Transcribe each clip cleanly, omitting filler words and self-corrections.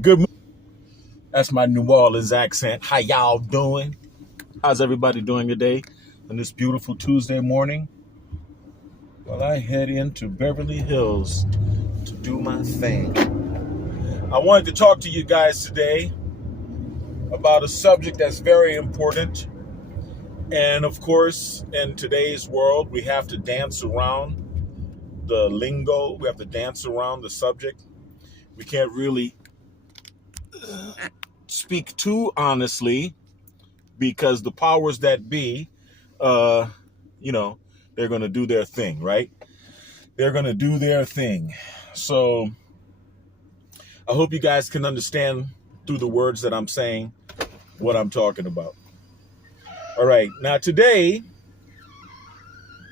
Good morning. That's my New Orleans accent. How y'all doing? How's everybody doing today on this beautiful Tuesday morning? Well, I head into Beverly Hills to do my thing. I wanted to talk to you guys today about a subject that's very important. And of course, in today's world, we have to dance around the lingo. We have to dance around the subject. We can't really speak too honestly because the powers that be, uh, you know, they're going to do their thing, right? They're going to do their thing. So I hope you guys can understand through the words that I'm saying what I'm talking about. All right. Now, today,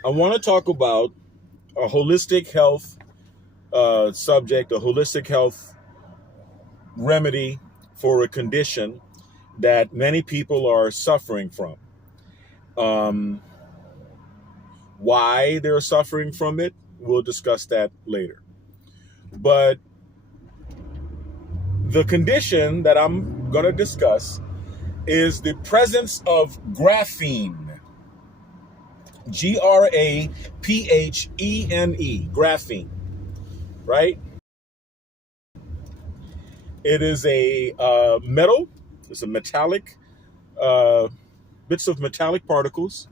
I want to talk about a holistic health subject, a holistic health remedy for a condition that many people are suffering from. Um, why they're suffering from it, we'll discuss that later. But the condition that I'm going to discuss is the presence of graphene. Graphene, graphene, right? It is a metal, it's a metallic, uh, bits of metallic particles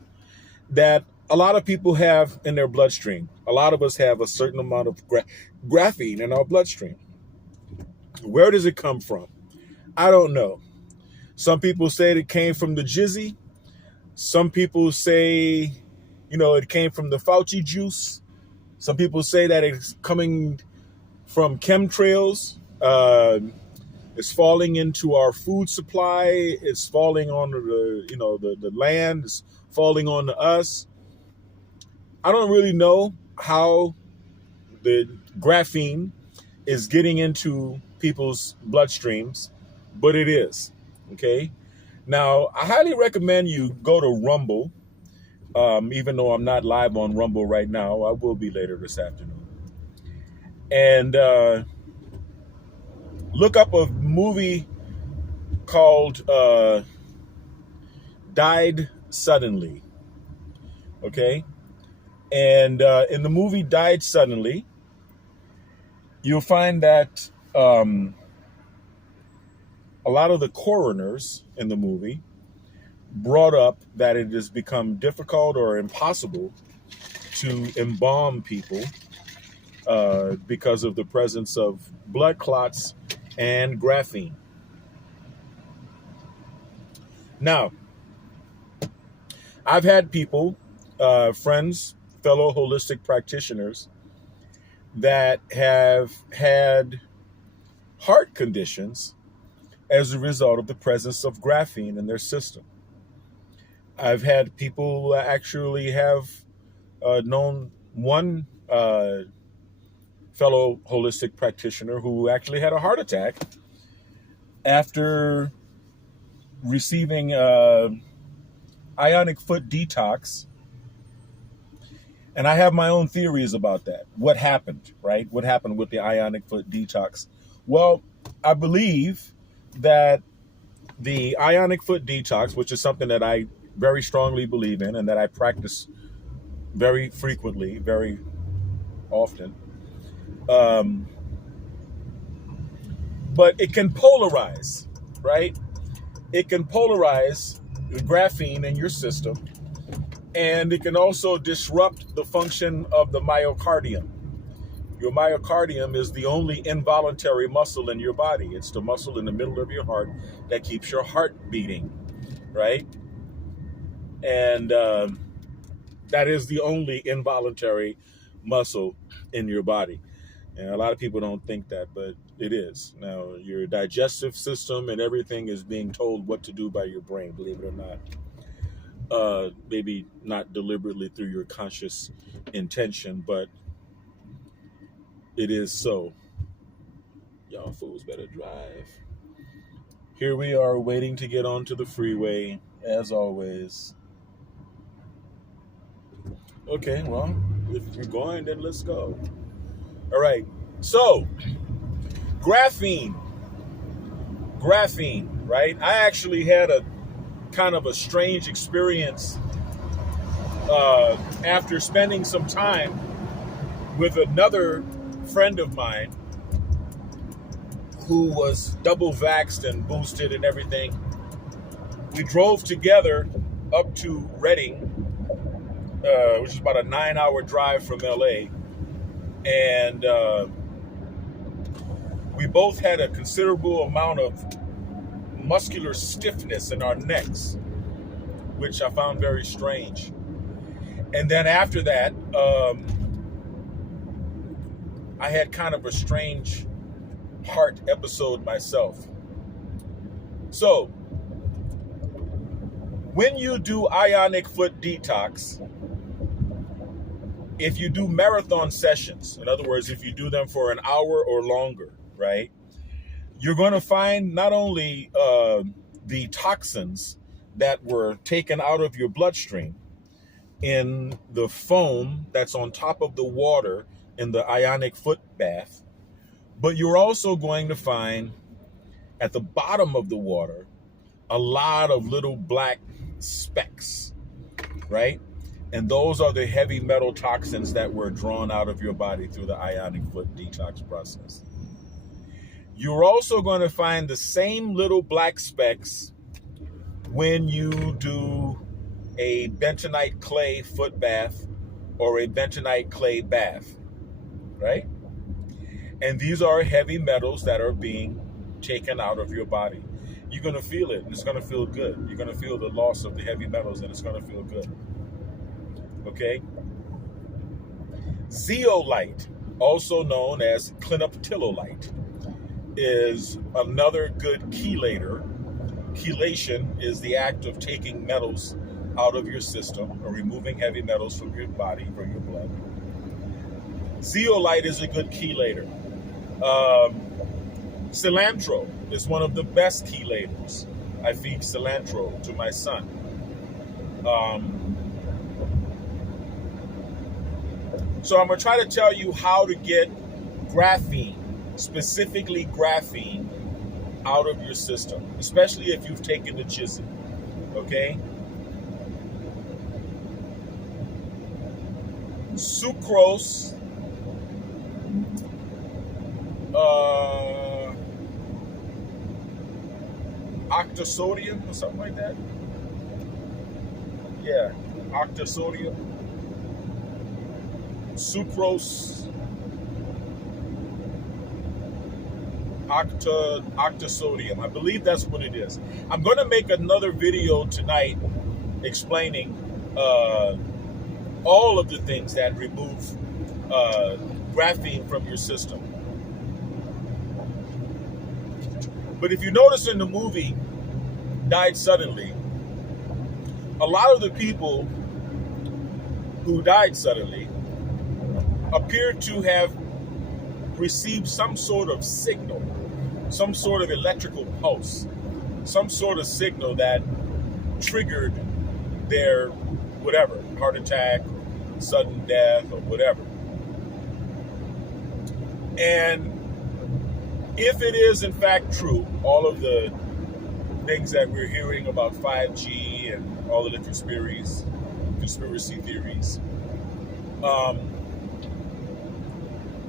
that a lot of people have in their bloodstream. A lot of us have a certain amount of graphene in our bloodstream. Where does it come from? I don't know. Some people say it came from the jizzy. Some people say, it came from the Fauci juice. Some people say that it's coming from chemtrails. It's falling into our food supply. It's falling on the land. It's falling on us. I don't really know how the graphene is getting into people's bloodstreams, but it is. Okay. Now, I highly recommend you go to Rumble. Even though I'm not live on Rumble right now, I will be later this afternoon. And look up a movie called Died Suddenly. Okay? And in the movie Died Suddenly, you'll find that a lot of the coroners in the movie brought up that it has become difficult or impossible to embalm people because of the presence of blood clots and graphene. Now, I've had people, friends, fellow holistic practitioners that have had heart conditions as a result of the presence of graphene in their system. I've had people actually have known one fellow holistic practitioner who actually had a heart attack after receiving ionic foot detox. And I have my own theories about that. What happened, right? What happened with the ionic foot detox? Well, I believe that the ionic foot detox, which is something that I very strongly believe in and that I practice very frequently, very often, but it can polarize, right? It can polarize the graphene in your system, and it can also disrupt the function of the myocardium. Your myocardium is the only involuntary muscle in your body. It's the muscle in the middle of your heart that keeps your heart beating, right? And that is the only involuntary muscle in your body. And a lot of people don't think that, but it is. Now, your digestive system and everything is being told what to do by your brain, believe it or not. Maybe not deliberately through your conscious intention, but it is so. Y'all fools better drive. Here we are waiting to get onto the freeway, as always. Okay, well, if you're going, then let's go. All right, so graphene. graphene, right? I actually had a kind of a strange experience after spending some time with another friend of mine who was double vaxxed and boosted and everything. We drove together up to Reading, which is about a 9-hour drive from LA. And we both had a considerable amount of muscular stiffness in our necks, which I found very strange. And then after that, I had kind of a strange heart episode myself. So, when you do ionic foot detox, if you do marathon sessions, in other words, if you do them for an hour or longer, right, you're going to find not only the toxins that were taken out of your bloodstream in the foam that's on top of the water in the ionic foot bath, but you're also going to find at the bottom of the water a lot of little black specks, right? And those are the heavy metal toxins that were drawn out of your body through the ionic foot detox process. You're also going to find the same little black specks when you do a bentonite clay foot bath or a bentonite clay bath, right? And these are heavy metals that are being taken out of your body. You're going to feel it, and it's going to feel good. You're going to feel the loss of the heavy metals, and it's going to feel good. Okay? Zeolite, also known as clinoptilolite, is another good chelator. Chelation is the act of taking metals out of your system or removing heavy metals from your body, from your blood. Zeolite is a good chelator. Cilantro is one of the best chelators. I feed cilantro to my son. So I'm going to try to tell you how to get graphene, specifically graphene, out of your system, especially if you've taken the Chizzy, okay? Sucrose, octosodium or something like that. Yeah, octosodium. Sucrose, octosodium. I believe that's what it is. I'm going to make another video tonight explaining all of the things that remove graphene from your system. But if you notice in the movie Died Suddenly, a lot of the people who died suddenly appear to have received some sort of signal, some sort of electrical pulse, some sort of signal that triggered their whatever, heart attack, sudden death, or whatever. And if it is in fact true, all of the things that we're hearing about 5G and all of the conspiracy theories,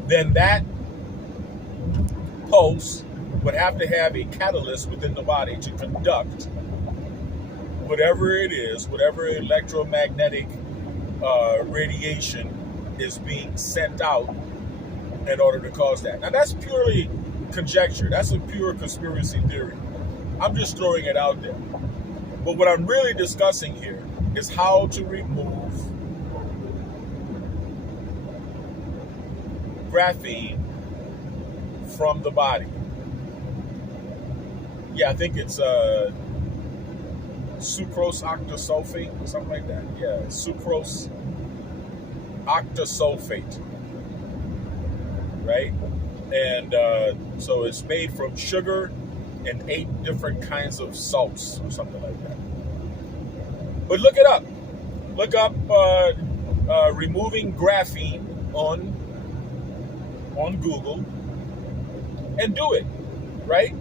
then that pulse would have to have a catalyst within the body to conduct whatever it is, whatever electromagnetic radiation is being sent out in order to cause that. Now that's purely conjecture. That's a pure conspiracy theory. I'm just throwing it out there. But what I'm really discussing here is how to remove graphene from the body. Yeah, I think it's sucrose octosulfate or something like that. Yeah, sucrose octosulfate, right? And so it's made from sugar and 8 different kinds of salts or something like that. But look it up. Look up removing graphene on Google and do it, right?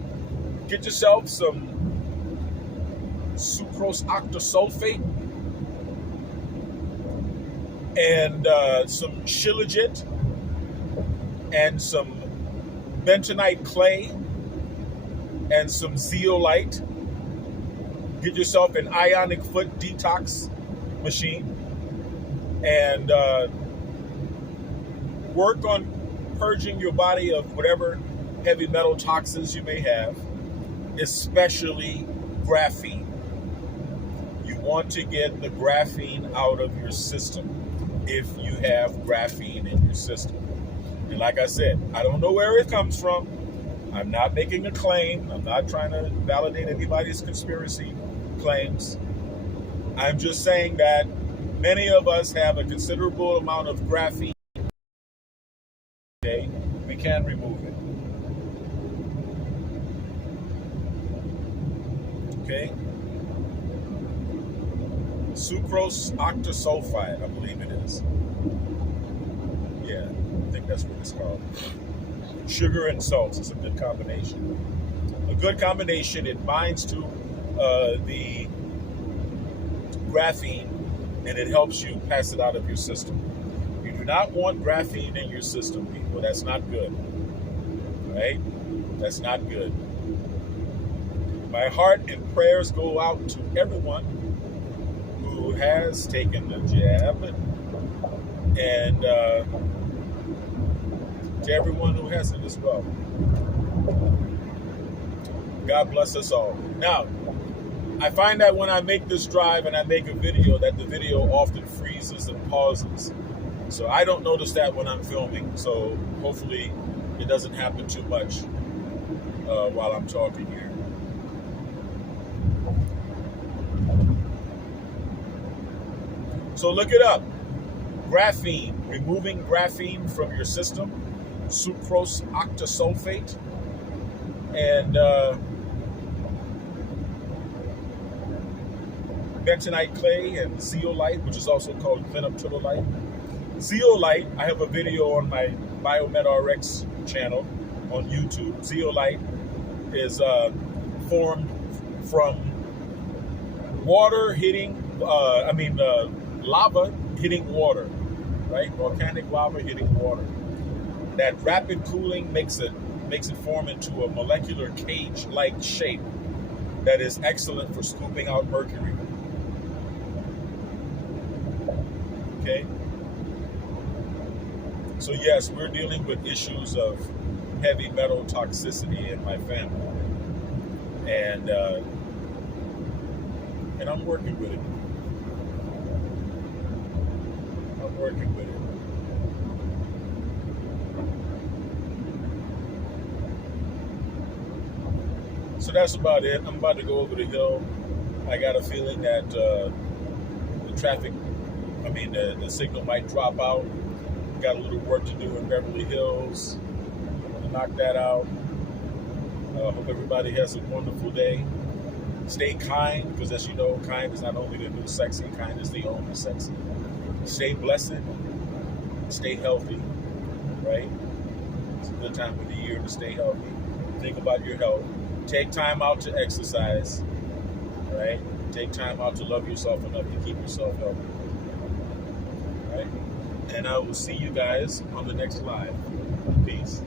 Get yourself some sucrose octasulfate and some shilajit and some bentonite clay and some zeolite. Get yourself an ionic foot detox machine and work on purging your body of whatever heavy metal toxins you may have, especially graphene. You want to get the graphene out of your system if you have graphene in your system. And like I said, I don't know where it comes from. I'm not making a claim. I'm not trying to validate anybody's conspiracy claims. I'm just saying that many of us have a considerable amount of graphene. Okay, we can remove it. Okay, sucrose octasulfide, I believe it is. Yeah, I think that's what it's called. Sugar and salts is a good combination. A good combination. It binds to the graphene and it helps you pass it out of your system. You do not want graphene in your system, people. That's not good. Right? That's not good. My heart and prayers go out to everyone who has taken the jab and to everyone who hasn't as well. God bless us all. Now, I find that when I make this drive and I make a video, that the video often freezes and pauses. So I don't notice that when I'm filming. So hopefully it doesn't happen too much while I'm talking here. So look it up. Graphene, removing graphene from your system, sucrose octasulfate, and bentonite clay and zeolite, which is also called phenolphthaleate. Zeolite, I have a video on my BioMedRx channel on YouTube. Zeolite is formed from water hitting, lava hitting water, right? Volcanic lava hitting water. That rapid cooling makes it form into a molecular cage-like shape that is excellent for scooping out mercury. Okay? So yes, we're dealing with issues of heavy metal toxicity in my family. And I'm working with it. I'm working with it. So that's about it. I'm about to go over the hill. I got a feeling that the signal might drop out. Got a little work to do in Beverly Hills. I'm gonna knock that out. Hope everybody has a wonderful day. Stay kind, because as you know, kind is not only the new sexy, kind is the only sexy. Stay blessed. Stay healthy, right? It's a good time of the year to stay healthy. Think about your health. Take time out to exercise, right? Take time out to love yourself enough to keep yourself healthy, right? And I will see you guys on the next live. Peace.